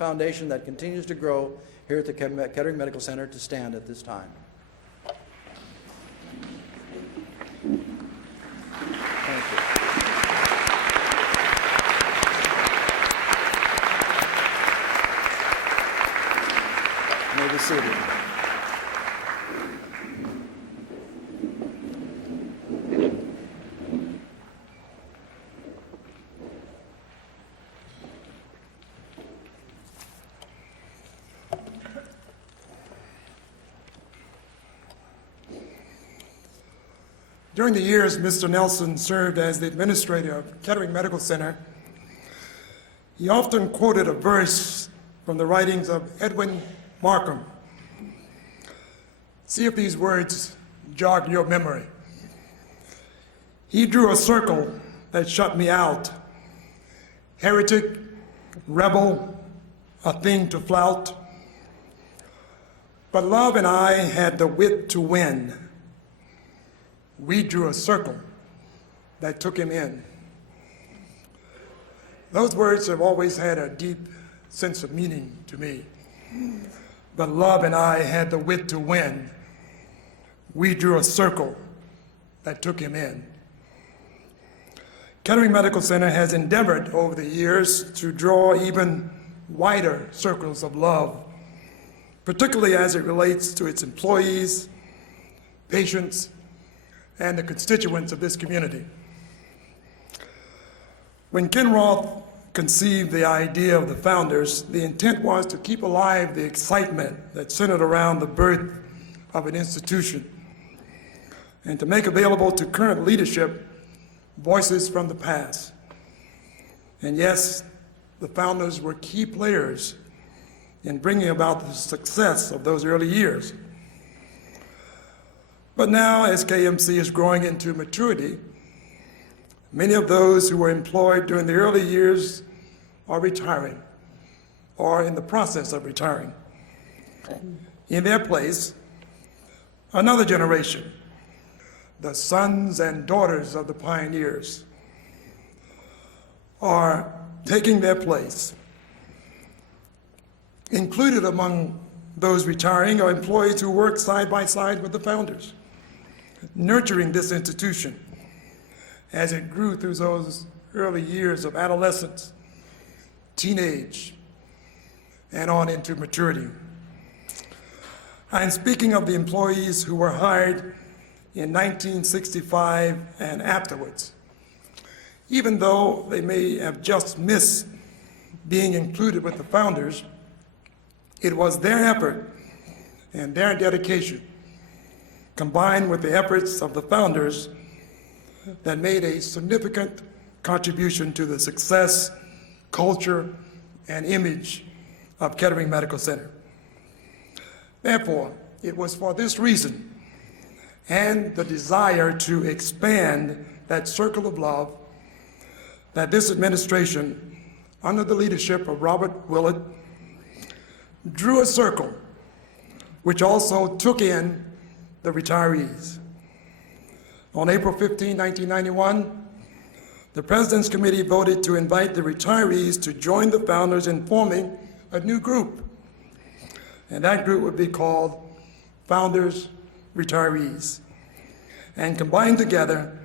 foundation that continues to grow here at the Kettering Medical Center to stand at this time. Thank you. You may be seated. During the years Mr. Nelson served as the administrator of Kettering Medical Center, he often quoted a verse from the writings of Edwin Markham. See if these words jog your memory. He drew a circle that shut me out. Heretic, rebel, a thing to flout. But love and I had the wit to win. We drew a circle that took him in. Those words have always had a deep sense of meaning to me. But love and I had the wit to win. We drew a circle that took him in. Kettering Medical Center has endeavored over the years to draw even wider circles of love, particularly as it relates to its employees, patients, and the constituents of this community. When Ken Roth conceived the idea of the founders, the intent was to keep alive the excitement that centered around the birth of an institution and to make available to current leadership voices from the past. And yes, the founders were key players in bringing about the success of those early years. But now, as KMC is growing into maturity, many of those who were employed during the early years are retiring or in the process of retiring. In their place, another generation, the sons and daughters of the pioneers, are taking their place. Included among those retiring are employees who work side by side with the founders, nurturing this institution as it grew through those early years of adolescence, teenage, and on into maturity. I am speaking of the employees who were hired in 1965 and afterwards. Even though they may have just missed being included with the founders, it was their effort and their dedication, combined with the efforts of the founders, that made a significant contribution to the success, culture, and image of Kettering Medical Center. Therefore, it was for this reason and the desire to expand that circle of love that this administration, under the leadership of Robert Willett, drew a circle which also took in the retirees. On April 15, 1991, the President's Committee voted to invite the retirees to join the founders in forming a new group. And that group would be called Founders Retirees. And combined together,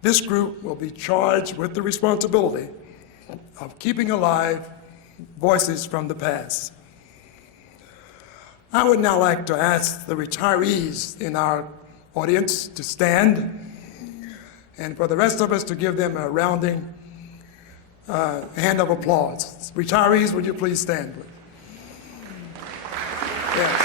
this group will be charged with the responsibility of keeping alive voices from the past. I would now like to ask the retirees in our audience to stand, and for the rest of us to give them a rounding hand of applause. Retirees, would you please stand, please? Yes.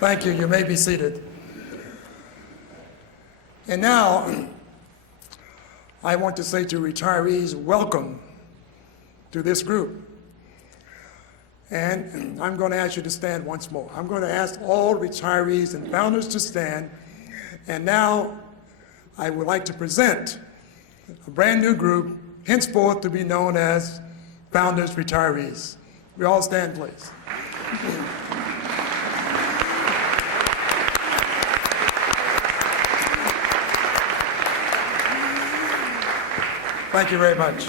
Thank you. You may be seated. And now, I want to say to retirees, welcome to this group. And I'm going to ask you to stand once more. I'm going to ask all retirees and founders to stand. And now, I would like to present a brand new group, henceforth to be known as Founders Retirees. We all stand, please. Thank you very much.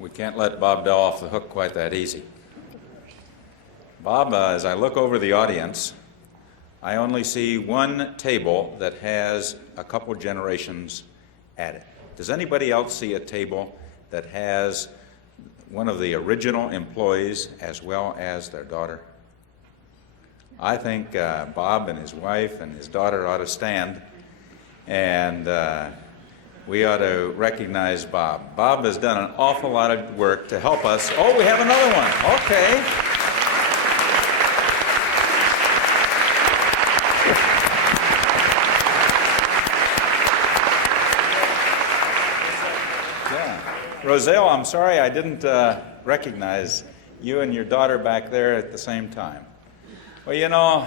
We can't let Bob Dell off the hook quite that easy. Bob, as I look over the audience, I only see one table that has a couple generations at it. Does anybody else see a table that has one of the original employees as well as their daughter? I think Bob and his wife and his daughter ought to stand, and we ought to recognize Bob. Bob has done an awful lot of work to help us. Oh, we have another one. Okay. Roselle, I'm sorry I didn't recognize you and your daughter back there at the same time. Well, you know,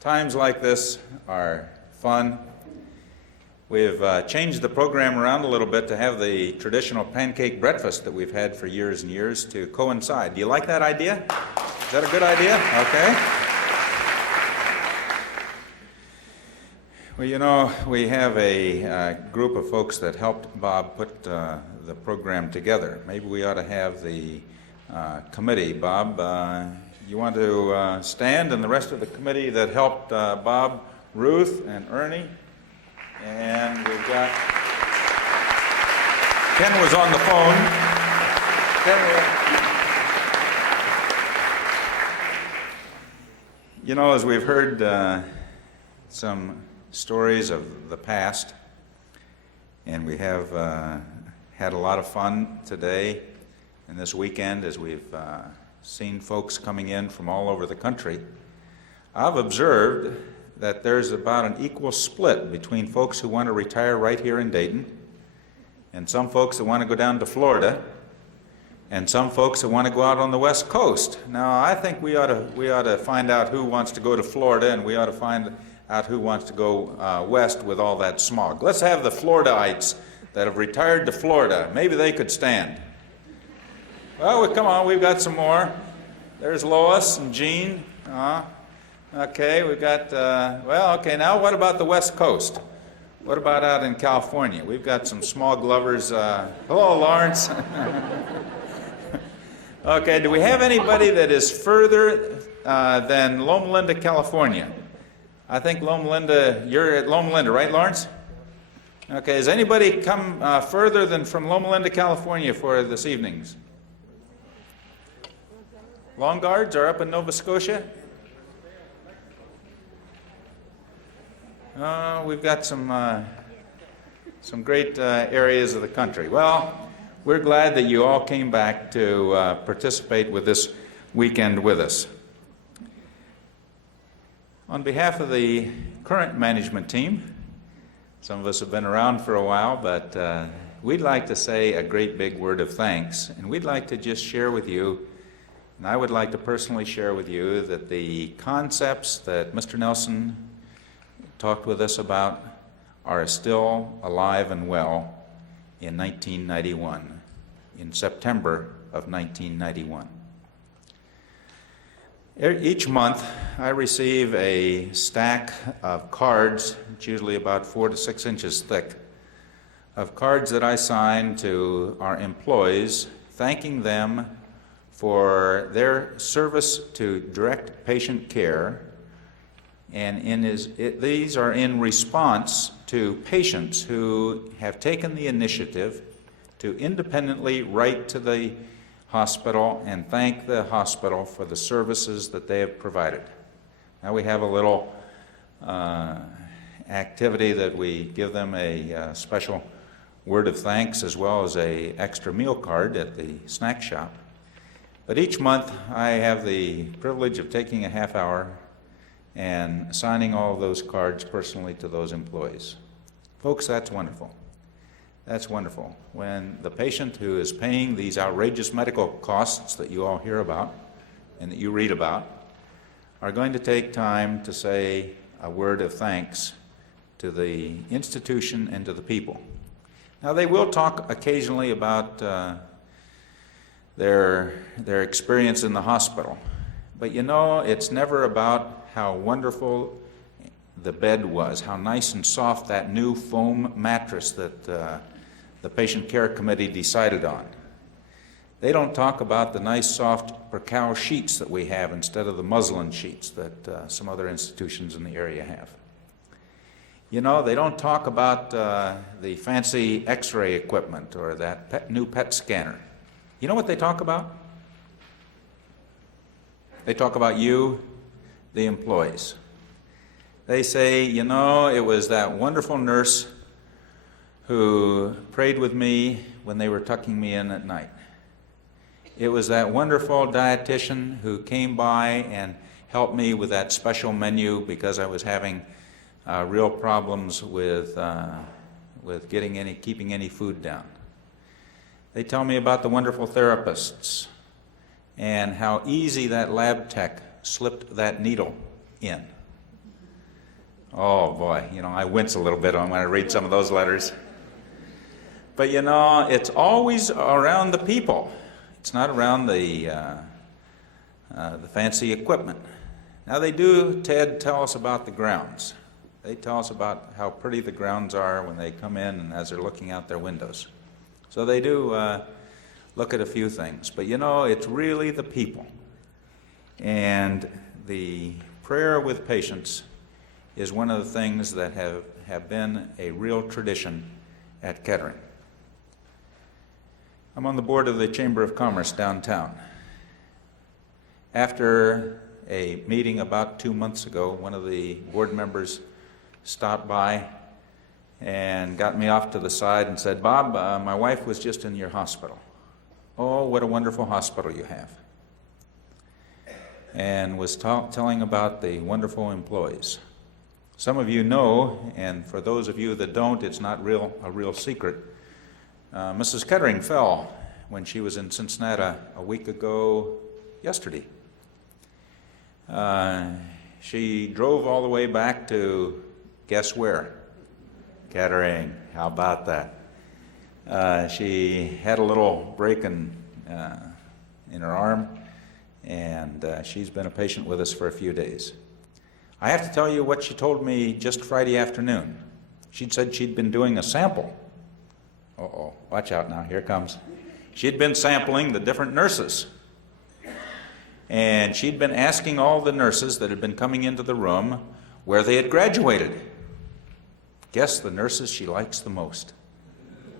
times like this are fun. We've changed the program around a little bit to have the traditional pancake breakfast that we've had for years and years to coincide. Do you like that idea? Is that a good idea? Okay. Well, you know, we have a group of folks that helped Bob put the program together. Maybe we ought to have the committee. Bob, you want to stand, and the rest of the committee that helped Bob, Ruth and Ernie, and we've got Ken was on the phone. You know, as we've heard some stories of the past, and we have had a lot of fun today and this weekend as we've seen folks coming in from all over the country. I've observed that there's about an equal split between folks who want to retire right here in Dayton and some folks that want to go down to Florida and some folks that want to go out on the West Coast. Now, I think we ought to find out who wants to go to Florida, and we ought to find out who wants to go west with all that smog. Let's have the Floridaites that have retired to Florida. Maybe they could stand. Well, come on, we've got some more. There's Lois and Jean. Okay, we've got, okay, now what about the West Coast? What about out in California? We've got some smog lovers. Hello, Lawrence. Okay, do we have anybody that is further than Loma Linda, California? I think Loma Linda, you're at Loma Linda, right, Lawrence? Okay, has anybody come further than from Loma Linda, California for this evening's? Long Guards are up in Nova Scotia? We've got some great areas of the country. Well, we're glad that you all came back to participate with this weekend with us. On behalf of the current management team, some of us have been around for a while, but we'd like to say a great big word of thanks, and we'd like to just share with you, and I would like to personally share with you that the concepts that Mr. Nelson talked with us about are still alive and well in 1991, in September of 1991. Each month, I receive a stack of cards, it's usually about 4 to 6 inches thick, of cards that I sign to our employees, thanking them for their service to direct patient care. And these are in response to patients who have taken the initiative to independently write to the hospital and thank the hospital for the services that they have provided. Now we have a little activity that we give them a special word of thanks as well as a extra meal card at the snack shop. But each month I have the privilege of taking a half hour and signing all of those cards personally to those employees. Folks, that's wonderful. That's wonderful. When the patient who is paying these outrageous medical costs that you all hear about and that you read about are going to take time to say a word of thanks to the institution and to the people. Now, they will talk occasionally about their experience in the hospital. But you know, it's never about how wonderful the bed was, how nice and soft that new foam mattress that the patient care committee decided on. They don't talk about the nice soft percale sheets that we have instead of the muslin sheets that some other institutions in the area have. You know, they don't talk about the fancy x-ray equipment or that new PET scanner. You know what they talk about? They talk about you, the employees. They say, you know, it was that wonderful nurse who prayed with me when they were tucking me in at night. It was that wonderful dietitian who came by and helped me with that special menu because I was having real problems with keeping any food down. They tell me about the wonderful therapists and how easy that lab tech slipped that needle in. Oh boy, you know, I wince a little bit when I read some of those letters. But you know, it's always around the people. It's not around the fancy equipment. Now they do, Ted, tell us about the grounds. They tell us about how pretty the grounds are when they come in and as they're looking out their windows. So they do look at a few things. But you know, it's really the people. And the prayer with patients is one of the things that have been a real tradition at Kettering. I'm on the board of the Chamber of Commerce downtown. After a meeting about 2 months ago, one of the board members stopped by and got me off to the side and said, "Bob, my wife was just in your hospital." "Oh, what a wonderful hospital you have." And was telling about the wonderful employees. Some of you know, and for those of you that don't, it's not a real secret. Mrs. Kettering fell when she was in Cincinnati a week ago yesterday. She drove all the way back to, guess where? Kettering. How about that? She had a little break in her arm, and she's been a patient with us for a few days. I have to tell you what she told me just Friday afternoon. She'd said she'd been doing a sample. Uh-oh, watch out now, here it comes. She'd been sampling the different nurses. And she'd been asking all the nurses that had been coming into the room where they had graduated. Guess the nurses she likes the most.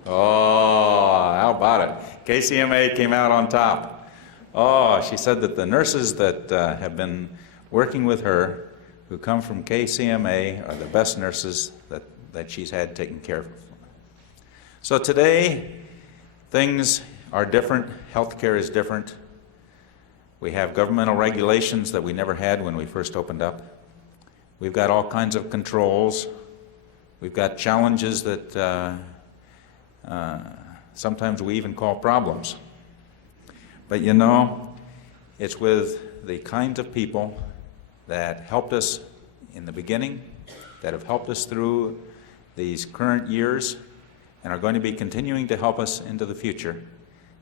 Oh, how about it? KCMA came out on top. Oh, she said that the nurses that have been working with her, who come from KCMA, are the best nurses that she's had taken care of. So today, things are different. Healthcare is different. We have governmental regulations that we never had when we first opened up. We've got all kinds of controls. We've got challenges that sometimes we even call problems. But you know, it's with the kinds of people that helped us in the beginning, that have helped us through these current years, and are going to be continuing to help us into the future,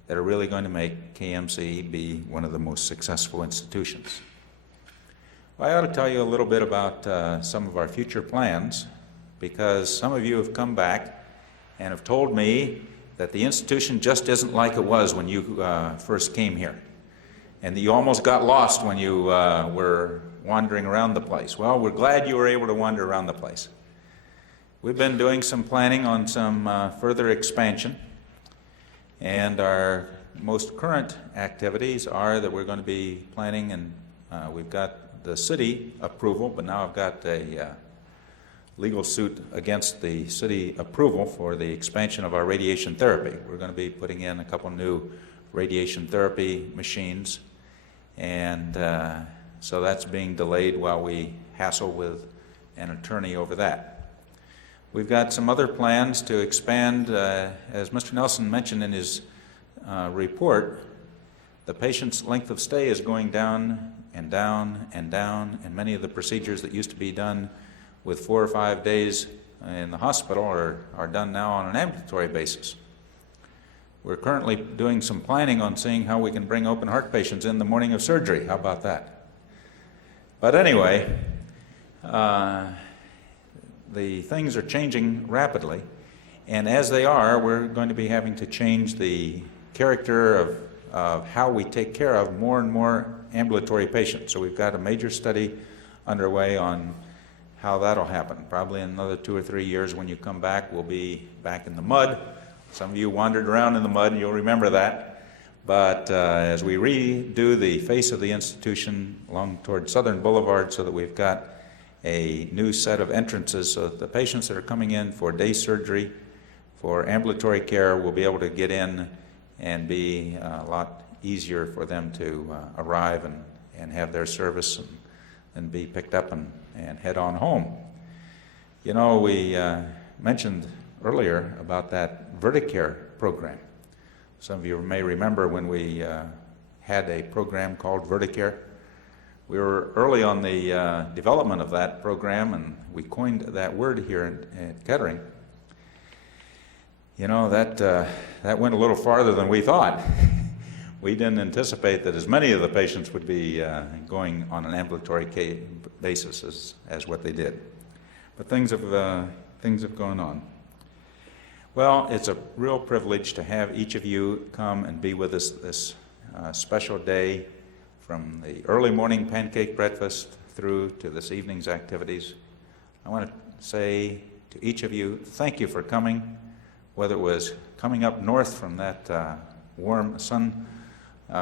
that are really going to make KMC be one of the most successful institutions. Well, I ought to tell you a little bit about some of our future plans, because some of you have come back and have told me that the institution just isn't like it was when you first came here, and that you almost got lost when you were wandering around the place. Well, we're glad you were able to wander around the place. We've been doing some planning on some further expansion, and our most current activities are that we're going to be planning, and we've got the city approval, but now I've got a legal suit against the city approval for the expansion of our radiation therapy. We're going to be putting in a couple new radiation therapy machines, and so that's being delayed while we hassle with an attorney over that. We've got some other plans to expand. As Mr. Nelson mentioned in his report, the patient's length of stay is going down and down and down, and many of the procedures that used to be done with 4 or 5 days in the hospital are done now on an ambulatory basis. We're currently doing some planning on seeing how we can bring open heart patients in the morning of surgery. How about that? But anyway, the things are changing rapidly, and as they are, we're going to be having to change the character of how we take care of more and more ambulatory patients. So we've got a major study underway on how that'll happen. Probably in another 2 or 3 years when you come back, we'll be back in the mud. Some of you wandered around in the mud, and you'll remember that. But as we redo the face of the institution along toward Southern Boulevard so that we've got a new set of entrances so that the patients that are coming in for day surgery, for ambulatory care, will be able to get in and be a lot easier for them to arrive and have their service and be picked up and head on home. You know, we mentioned earlier about that Verticare program. Some of you may remember when we had a program called Verticare. We were early on the development of that program, and we coined that word here in Kettering. You know, that went a little farther than we thought. We didn't anticipate that as many of the patients would be going on an ambulatory basis as what they did. But things have gone on. Well, it's a real privilege to have each of you come and be with us this special day, from the early morning pancake breakfast through to this evening's activities. I want to say to each of you, thank you for coming, whether it was coming up north from that warm sun.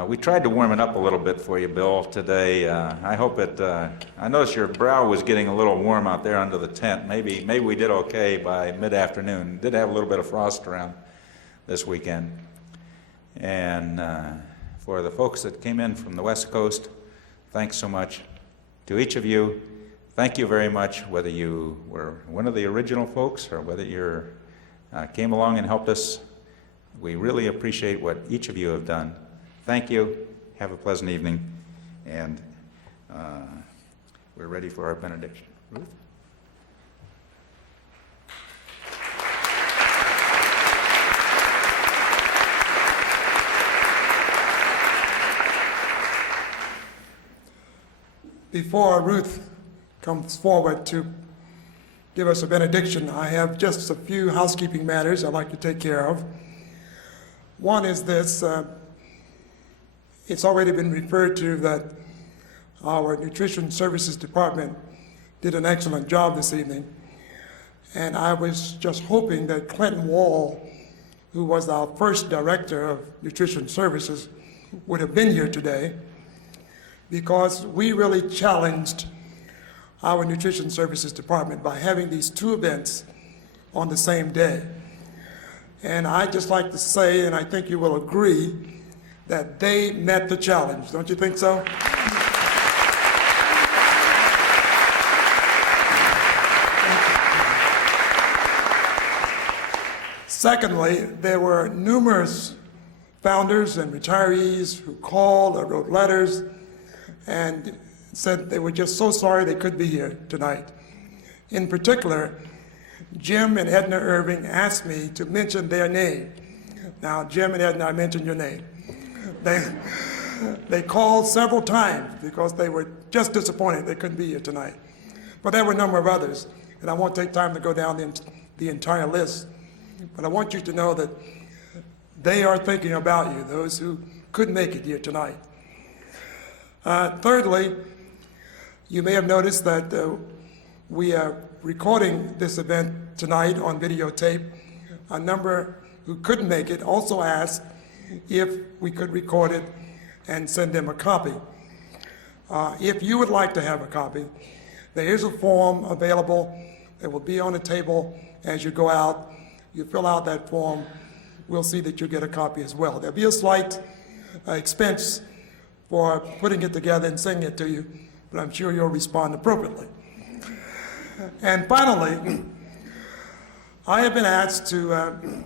We tried to warm it up a little bit for you, Bill, today. I hope I noticed your brow was getting a little warm out there under the tent. Maybe we did okay by mid-afternoon. Did have a little bit of frost around this weekend. And for the folks that came in from the West Coast, thanks so much. To each of you, thank you very much, whether you were one of the original folks or whether you came along and helped us. We really appreciate what each of you have done. Thank you. Have a pleasant evening. And we're ready for our benediction. Ruth? Before Ruth comes forward to give us a benediction, I have just a few housekeeping matters I'd like to take care of. One is this. It's already been referred to that our Nutrition Services Department did an excellent job this evening. And I was just hoping that Clinton Wall, who was our first director of Nutrition Services, would have been here today, because we really challenged our Nutrition Services Department by having these two events on the same day. And I'd just like to say, and I think you will agree, that they met the challenge. Don't you think so? Secondly, there were numerous founders and retirees who called or wrote letters and said they were just so sorry they couldn't be here tonight. In particular, Jim and Edna Irving asked me to mention their name. Now, Jim and Edna, I mentioned your name. They called several times because they were just disappointed they couldn't be here tonight. But there were a number of others, and I won't take time to go down the entire list. But I want you to know that they are thinking about you, those who couldn't make it here tonight. Thirdly, you may have noticed that we are recording this event tonight on videotape. A number who couldn't make it also asked if we could record it and send them a copy. If you would like to have a copy, there is a form available that will be on the table as you go out. You fill out that form, we'll see that you get a copy as well. There'll be a slight expense for putting it together and sending it to you, but I'm sure you'll respond appropriately. And finally, I have been asked to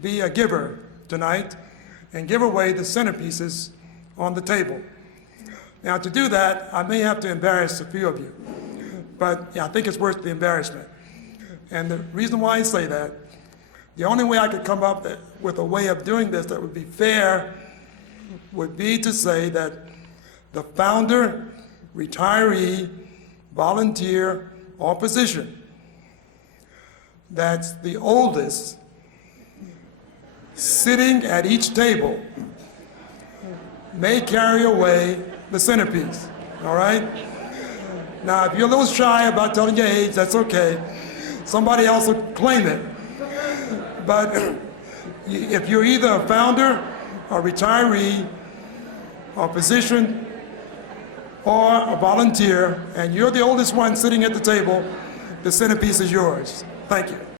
be a giver tonight and give away the centerpieces on the table. Now, to do that, I may have to embarrass a few of you, but I think it's worth the embarrassment. And the reason why I say that, the only way I could come up with a way of doing this that would be fair would be to say that the founder retiree, volunteer, or position that's the oldest sitting at each table may carry away the centerpiece, all right? Now, if you're a little shy about telling your age, that's okay. Somebody else will claim it. But if you're either a founder, a retiree, a physician, or a volunteer, and you're the oldest one sitting at the table, the centerpiece is yours. Thank you.